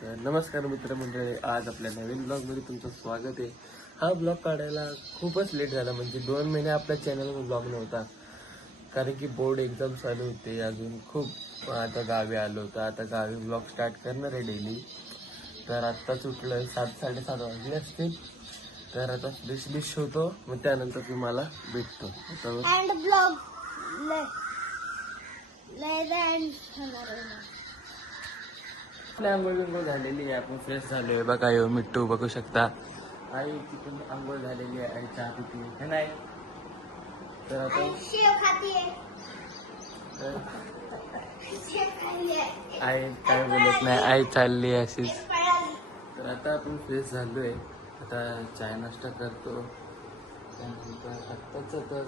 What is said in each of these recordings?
तर नमस्कार मित्रमंडळी, आज आपल्या नवीन ब्लॉगमध्ये तुमचं स्वागत आहे. हा ब्लॉग काढायला खूपच लेट झाला, म्हणजे 2 महिने आपल्या चॅनलवर ब्लॉग नव्हता, कारण की बोर्ड एक्झाम चालू होते. अजून खूप आता गावी आलो होतो. आता गावी ब्लॉग स्टार्ट करणार आहे डेली. तर आत्ताच उठलोय, 7-7:30 वाजले असतील. तर आता फ्रेश होतो, मग त्यानंतर तुम्हाला भेटतो. अँड ब्लॉग आंघोळ झालेली आहे, आपण फ्रेश झालोय. बघा यो मिट्टू बघू शकता. आई तिथून आंघोळ झालेली आहे, आई चहा पिते है नाही. तर आता आई काय बोलत नाही, आई चालली अशीच. तर आता आपण फ्रेश झालोय, आता चाय नाश्ता करतो. त्यानंतर आत्ताच आता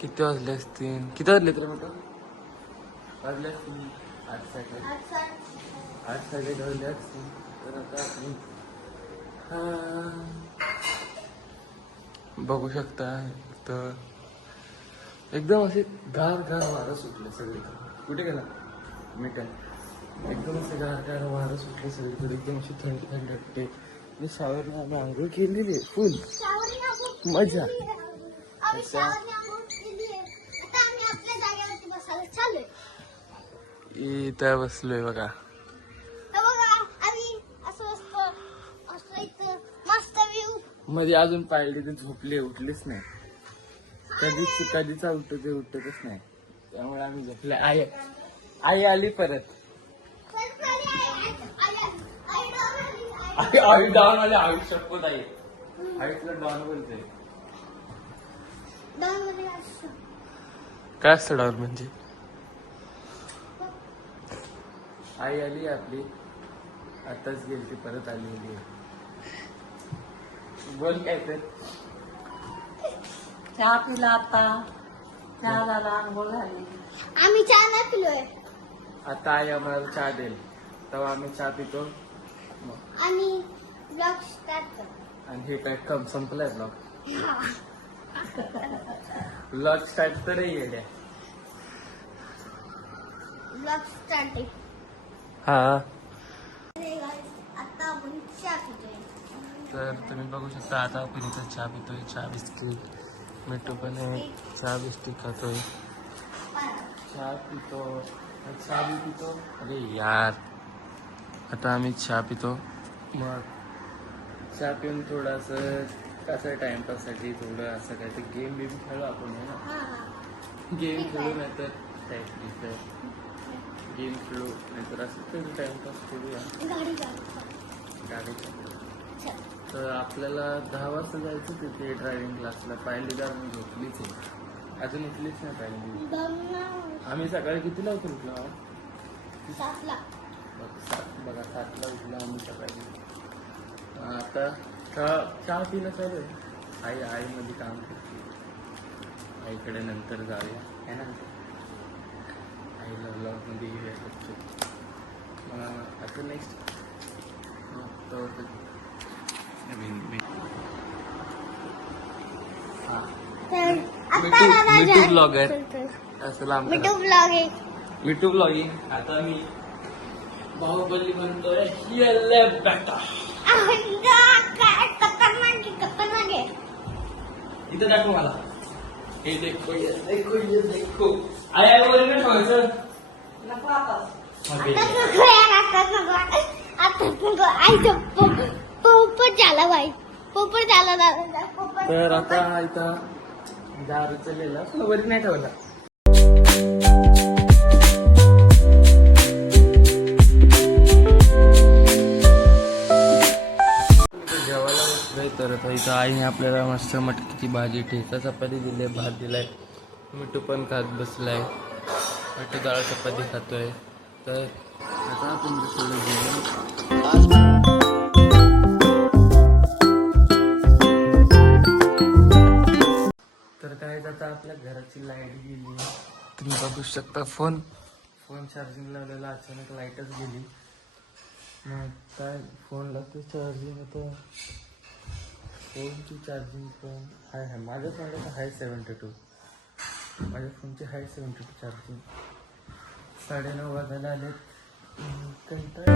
किती वाजले असतील, किती वाजले तर म्हटलं वाजले असतील 8:30 वाजले असतील. तर आता आपण बघू शकता, तर एकदम असे गार वारं सुटले सगळीकडे. कुठे गेला मिठन? एकदम असे गार वारं सुटले सगळीकडे, एकदम अशी थंड वाटते. आणि शावरने आम्ही आंघोळ केलेली आहे, फुल मजा. इथं बसलोय बघा. मध्ये अजून पाहिली तर झोपले, उठलेच नाही. कधीच उठतच नाही, त्यामुळे आम्ही झोपले. आई आली परत. आई डाऊन आली, आई शपथ. आई तुला डाऊन बोलते. काय असतं डाऊन म्हणजे? आई आली आपली, आताच गेली ती, परत आलेली आहे. बोल काय तर. चहा पिला आता, चहा झाला, आंघोळ झाली. आम्ही चहा नाही पिलोय. आता आई आम्हाला चहा देईल, तेव्हा आम्ही चहा पितो आणि ब्लॉग स्टार्ट कर. आणि हे काय कम संपलाय ब्लॉग स्टार्ट तर येड्या. Blog start. हा, आता आपण चहा पितोय. तर तुम्ही बघू शकता, आता आपण इथं चहा पितोय, चहा बिस्किट. मिठू पण आहे, चहा बिस्किट खातोय, चहा पितो. अरे यार, आता आम्ही चहा पितो. मग चहा पिऊन थोडंसं कसं टाइमपाससाठी थोडं असं काय तर गेम खेळू आपण, है ना. गेम खेळू, नाहीतर गेम खेळू, नाहीतर असं तरी टाइमपास करूया गाडीचा. तर आपल्याला 10 वाजता जायचं तिथे ड्रायव्हिंग क्लासला. पाहिली तर मी झोपलीच आहे, अजून उठलीच नाही पाहिली. आम्ही सकाळी कितीला उठलो? 7ला. बघा 7ला उठलो आम्ही सकाळी. आता चहा पिणं चालू आहे. आईमध्ये काम करते, आईकडे नंतर जाऊया, है ना. आईला ब्लॉगमध्ये घेऊया बघतो. आता नेक्स्ट मिठू ब्लॉगर असं लांब. मिठू ब्लॉगिंग. आता मी बाहुबली म्हणतोय, बेटा इथं दाखव मला. हे देखो, ये देखो, ये देखो. आई वर नाही ठेवायचं. तर आता इथं दारू चाललेला, वरी नाही ठेवला. जेवायला बसलोय. तर आता इथं आईने आपल्याला मस्त मटकीची भाजी, ठेचा, चपाती दिली, भात दिलाय. मिठू पण खात बसलाय, मिठू डाळ चपाती खातोय. तर आता आपण बसलो जेवण. तर काय, आता आपल्या घराची लाईट गेली, तुम्ही बघू शकता. फोन चार्जिंग लावलेला, अचानक लाईटच गेली. मग काय, फोनला ते चार्जिंग होतं. फोनची चार्जिंग पण हाय माझ्या फोनला हाय 72. माझ्या फोनची हाय 72 चार्जिंग. 9:30 वाजायला आले. कंटाळा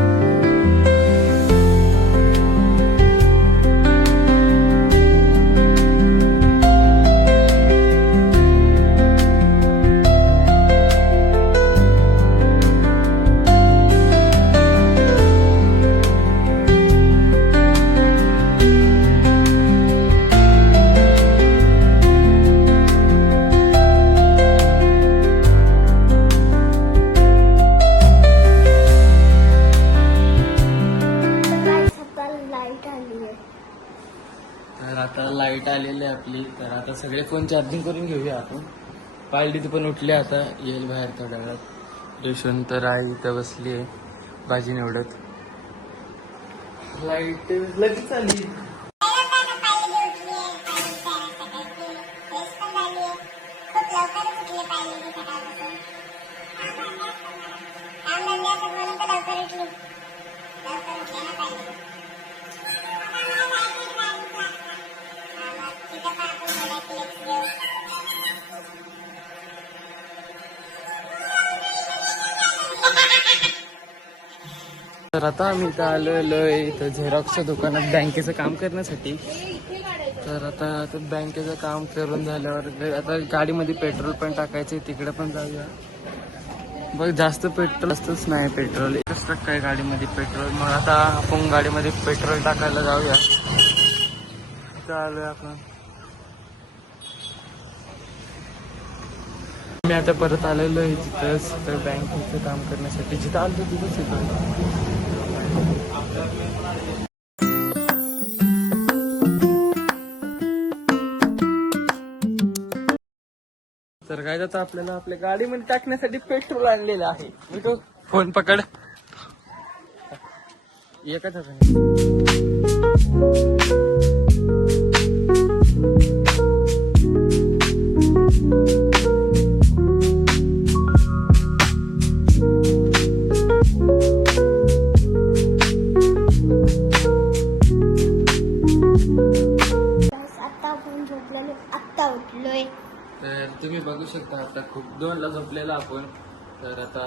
आता लाईट आलेली आहे आपली, तर आता सगळे फोन चार्जिंग करून घेऊया आपण. पालडी पण उठली, आता येईल बाहेर थोड्या वेळात. रेशन तर आहे इथं बसली आहे भाजी निवडत. लाईट लगेच आली. तर आता आम्ही इथं आलेलो आहे इथं झेरॉक्सच्या दुकानात बँकेचं काम करण्यासाठी. तर आता बँकेचं काम करून झाल्यावर आता गाडीमध्ये पेट्रोल पण टाकायचे, तिकडे पण जाऊया. बघ जास्त पेट्रोल असतच नाही, पेट्रोल 1% आहे गाडीमध्ये पेट्रोल. मग आता आपण गाडीमध्ये पेट्रोल टाकायला जाऊया. चालूया आपण. मी आता परत आलेलो आहे तिथंच तर बँकेचं काम करण्यासाठी, जिथं आलो तिथंच येतो. तर काय जातं आपल्याला आपल्या गाडीमध्ये टाकण्यासाठी पेट्रोल आणलेलं आहे. भेटू फोन पकड एकच आता आपण झोपलेलो, आत्ता उठलोय. तर तुम्ही बघू शकता आता खूप 2ला झोपलेलो आपण. तर आता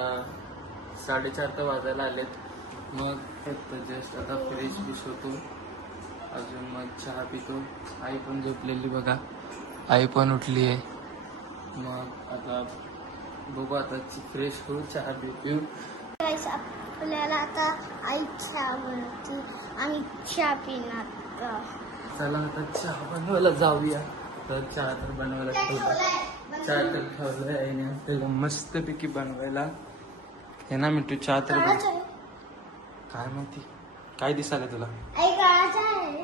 4:30 तर वाजायला आलेत. मग जस्ट आता फ्रेश बिश होतो, अजून मग चहा पितो. आई पण झोपलेली बघा, आई पण उठली आहे. मग आता बघू, आता फ्रेश होऊ, चहा पिऊ. आपल्याला आता आईच्या आवडती आम्ही चहा पिणार. चला आता चहा बनवायला जाऊया. तर चहा तर बनवायला ठेवला, चहा तर ठेवलाय आईने आपल्याला मस्तपैकी बनवायला. हे ना मिठू चहा तर काय माहिती काय दिसायला तुला. आई काळाचा आहे.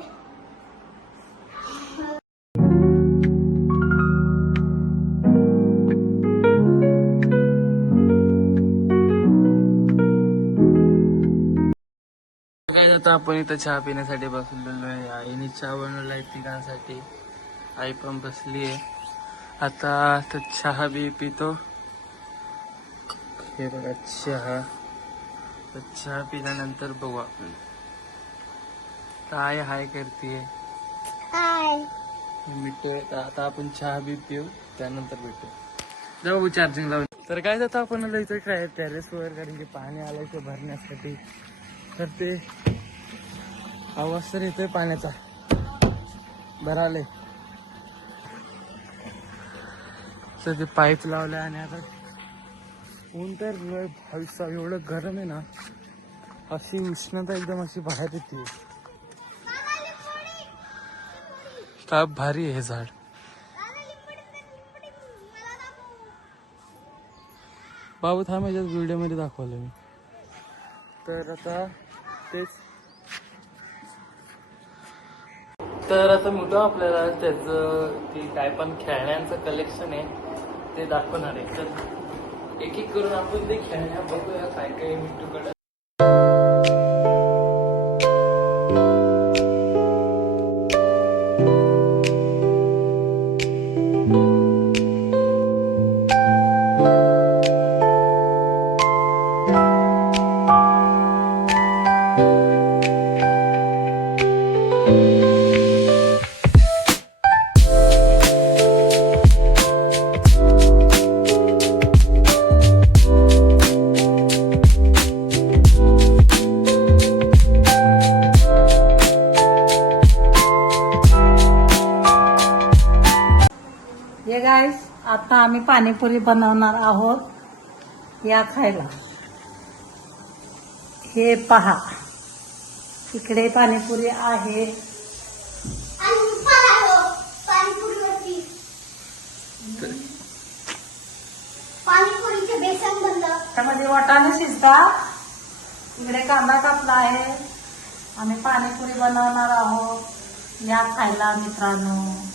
काय आता आपण इथं चहा पिण्यासाठी बसलेलो आहे. आईने चहा बनवला आहे तिघांसाठी, आई पण बसली आहे. आता तर चहा बी पितो. हे बघा चहा. तर चहा पिल्यानंतर बघू आपण काय हाय करते. हाय. मिठू आता आपण चहा बी पिऊ, त्यानंतर भेटू. जाऊ चार्जिंग लावून. तर काय जातं आपण आलो इथं काय टेरेसवर, कारण की पाणी आलं इथं भरण्यासाठी. तर ते आवाज तर येतोय पाण्याचा, भराले. तर ते पाईप लावलं आणि आता ऊन तर भाविसा एवढं गरम आहे ना, अशी उष्णता एकदम अशी बाहेर येते. काय भारी आहे हे झाड. बाबू थांब, याच्यात व्हिडिओमध्ये दाखवलं मी. तर आता तेच, तर आता मोठं आपल्याला त्याचं ते काय पण खेळण्यांचं कलेक्शन आहे ते दाखवणार आहे. तर एक एक करून आपण ते खेळण्या बघूया काय काय मिठूकडे. ये गाईस, आता आम्ही पाणीपुरी बनवणार आहोत या खायला. हे पहा, इकडे पाणीपुरी आहे. आणि पळालो पाणीपुरीवरती. पाणीपुरीचे बेसन बनलं. त्यामध्ये वाटाणे शिजतात. इकडे कांदा कापला आहे. आम्ही पाणीपुरी बनवणार आहोत. या खायला मित्रांनो.